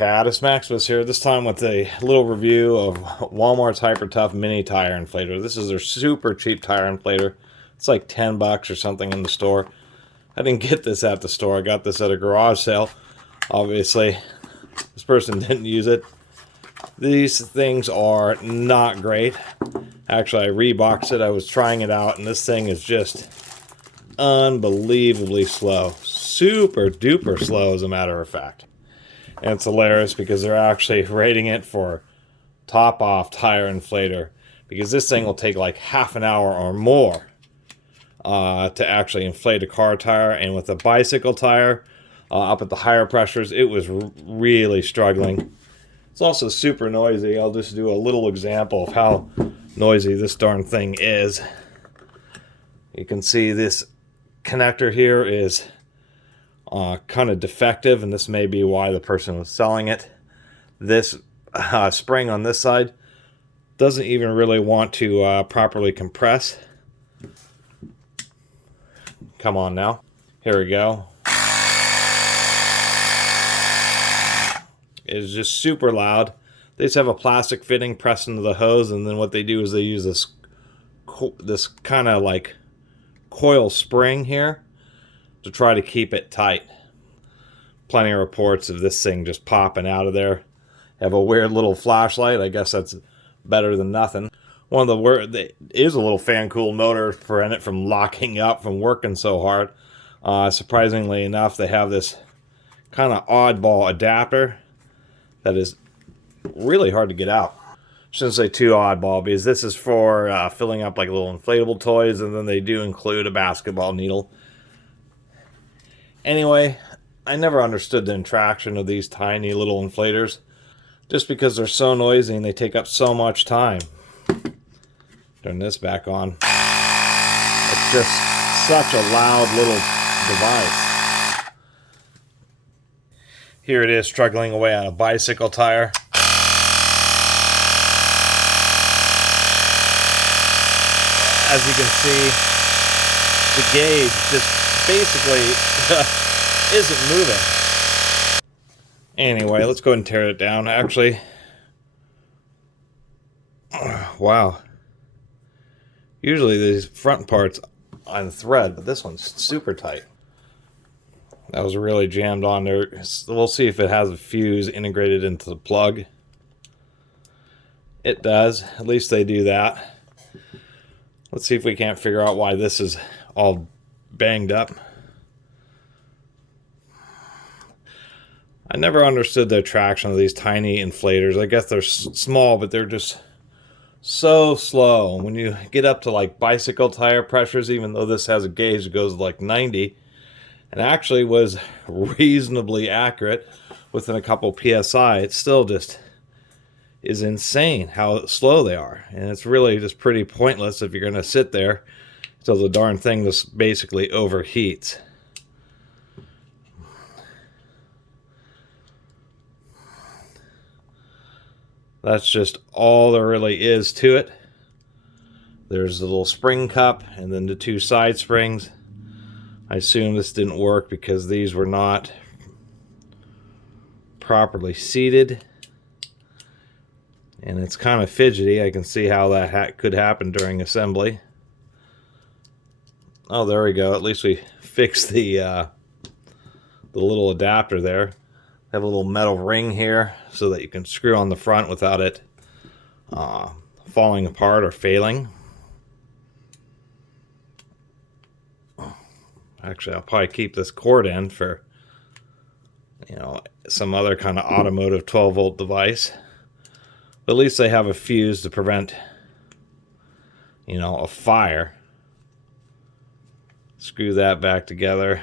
Catus, Maximus here, this time with a little review of Walmart's Hyper Tough Mini Tire Inflator. This is their super cheap tire inflator. It's like 10 bucks or something in the store. I didn't get this at the store. I got this at a garage sale. Obviously, this person didn't use it. These things are not great. Actually, I reboxed it. I was trying it out, and this thing is just unbelievably slow. Super duper slow, as a matter of fact. And it's hilarious because they're actually rating it for top off tire inflator, because this thing will take like half an hour or more to actually inflate a car tire. And with a bicycle tire up at the higher pressures, it was really struggling. It's also super noisy. I'll just do a little example of how noisy this darn thing is. You can see this connector here is kind of defective, and this may be why the person was selling it. This spring on this side doesn't even really want to properly compress. Come on now. Here we go. It's just super loud. They just have a plastic fitting pressed into the hose, and then what they do is they use this kind of like coil spring here to try to keep it tight. Plenty of reports of this thing just popping out of there. Have a weird little flashlight. I guess that's better than nothing. One of the is a little fan cool motor to prevent it from locking up from working so hard. Surprisingly enough, they have this kind of oddball adapter that is really hard to get out. Shouldn't say too oddball, because this is for filling up like little inflatable toys, and then they do include a basketball needle. Anyway, I never understood the attraction of these tiny little inflators, just because they're so noisy and they take up so much time. Turn this back on. It's just such a loud little device. Here it is struggling away on a bicycle tire. As you can see, the gauge just basically isn't moving. Anyway, let's go ahead and tear it down. Actually, wow. Usually these front parts on thread, but this one's super tight. That was really jammed on there. We'll see if it has a fuse integrated into the plug. It does. At least they do that. Let's see if we can't figure out why this is all banged up. I never understood the attraction of these tiny inflators. I guess they're small, but they're just so slow. When you get up to like bicycle tire pressures, even though this has a gauge that goes like 90, and actually was reasonably accurate within a couple PSI, it still just is insane how slow they are. And it's really just pretty pointless if you're going to sit there until the darn thing just basically overheats. That's just all there really is to it. There's the little spring cup and then the two side springs. I assume this didn't work because these were not properly seated. And it's kind of fidgety. I can see how that could happen during assembly. Oh, there we go. At least we fixed the little adapter there. Have a little metal ring here so that you can screw on the front without it falling apart or failing. Actually, I'll probably keep this cord in for, you know, some other kind of automotive 12-volt device. But at least they have a fuse to prevent, you know, a fire. Screw that back together.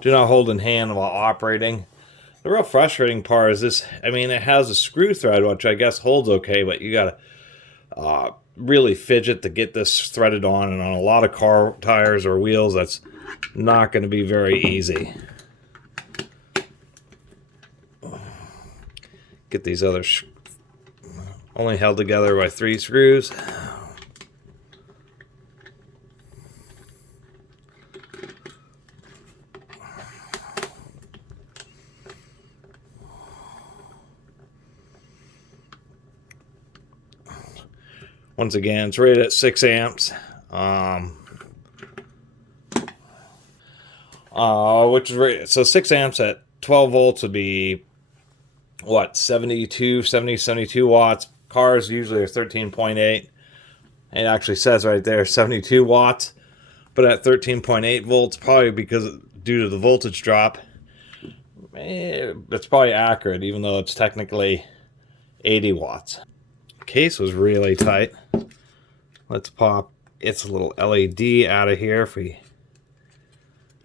Do not hold in hand while operating. The real frustrating part is this. I mean, it has a screw thread, which I guess holds okay, but you gotta really fidget to get this threaded on, and on a lot of car tires or wheels, that's not going to be very easy. Get these others only held together by 3 screws. Once again, it's rated at 6 amps. Which is rated, so 6 amps at 12 volts would be what, 72 watts. Cars usually are 13.8. It actually says right there 72 watts, but at 13.8 volts, probably because due to the voltage drop, it's probably accurate, even though it's technically 80 watts. Case was really tight. Let's pop its little LED out of here.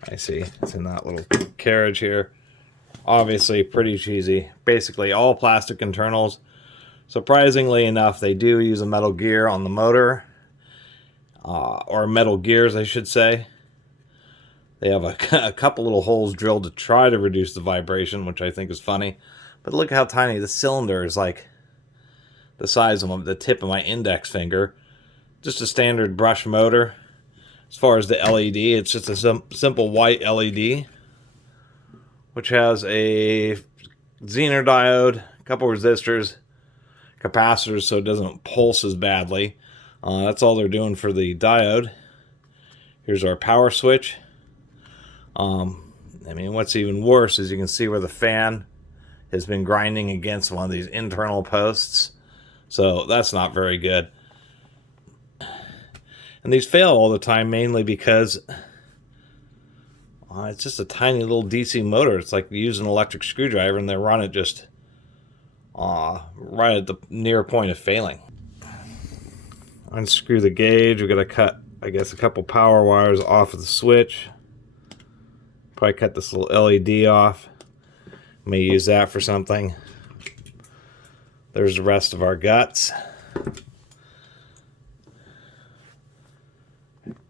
I see it's in that little carriage here. Obviously pretty cheesy. Basically all plastic internals. Surprisingly enough, they do use a metal gear on the motor, or metal gears I should say. They have a couple little holes drilled to try to reduce the vibration, which I think is funny. But look how tiny the cylinder is, like the size of the tip of my index finger. Just a standard brush motor. As far as the LED, it's just a simple white LED, which has a Zener diode, a couple resistors, capacitors so it doesn't pulse as badly. That's all they're doing for the diode. Here's our power switch. I mean, what's even worse is you can see where the fan has been grinding against one of these internal posts. So that's not very good. And these fail all the time mainly because it's just a tiny little DC motor. It's like you use an electric screwdriver and they run it just right at the near point of failing. Unscrew the gauge. We're going to cut, I guess, a couple power wires off of the switch. Probably cut this little LED off. May use that for something. There's the rest of our guts.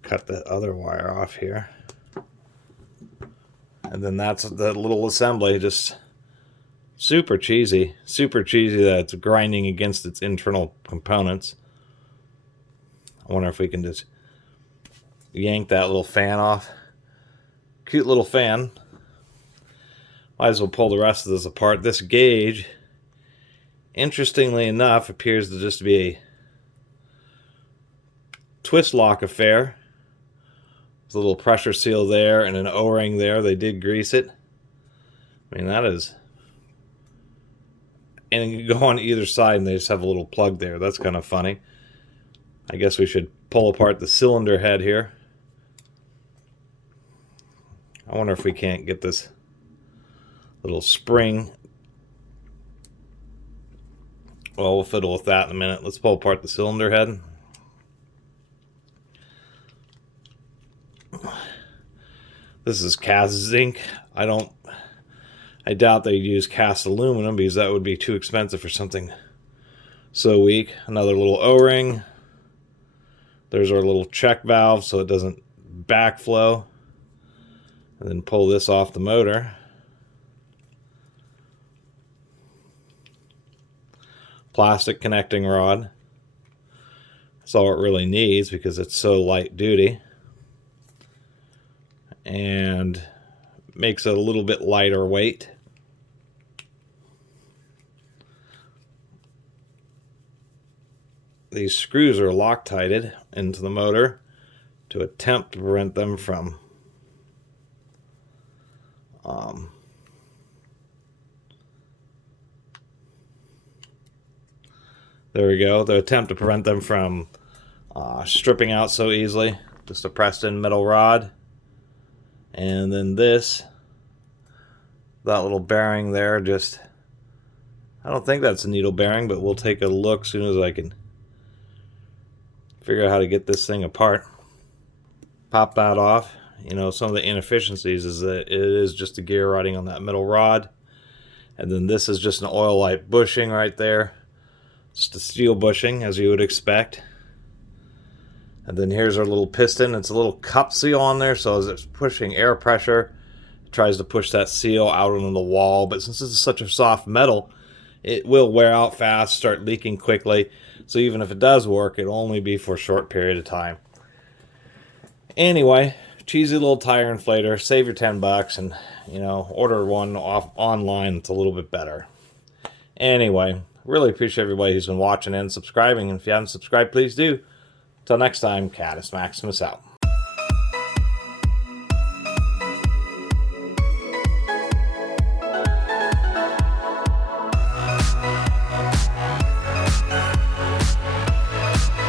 Cut the other wire off here. And then that's the little assembly. Just super cheesy. Super cheesy that it's grinding against its internal components. I wonder if we can just yank that little fan off. Cute little fan. Might as well pull the rest of this apart. This gauge, interestingly enough, appears to just be a twist lock affair. There's a little pressure seal there and an O-ring there. They did grease it. I mean, that is... And you go on either side and they just have a little plug there. That's kind of funny. I guess we should pull apart the cylinder head here. I wonder if we can't get this little spring. Well, we'll fiddle with that in a minute. Let's pull apart the cylinder head. This is cast zinc. I doubt they use cast aluminum because that would be too expensive for something so weak. Another little O-ring. There's our little check valve so it doesn't backflow. And then pull this off the motor. Plastic connecting rod. That's all it really needs because it's so light duty. And makes it a little bit lighter weight. These screws are Loctited into the motor to attempt to prevent them from there we go. The attempt to prevent them from stripping out so easily. Just a pressed in metal rod. And then that little bearing there, I don't think that's a needle bearing, but we'll take a look as soon as I can figure out how to get this thing apart. Pop that off. You know, some of the inefficiencies is that it is just a gear riding on that metal rod. And then this is just an oil light bushing right there. Just a steel bushing, as you would expect. And then here's our little piston. It's a little cup seal on there, so as it's pushing air pressure, it tries to push that seal out onto the wall. But since this is such a soft metal, it will wear out fast, start leaking quickly. So even if it does work, it'll only be for a short period of time. Anyway, cheesy little tire inflator. Save your $10 and, you know, order one off online. It's a little bit better. Anyway, Really appreciate everybody who's been watching and subscribing. And if you haven't subscribed, please do. Till next time, Catus Maximus out.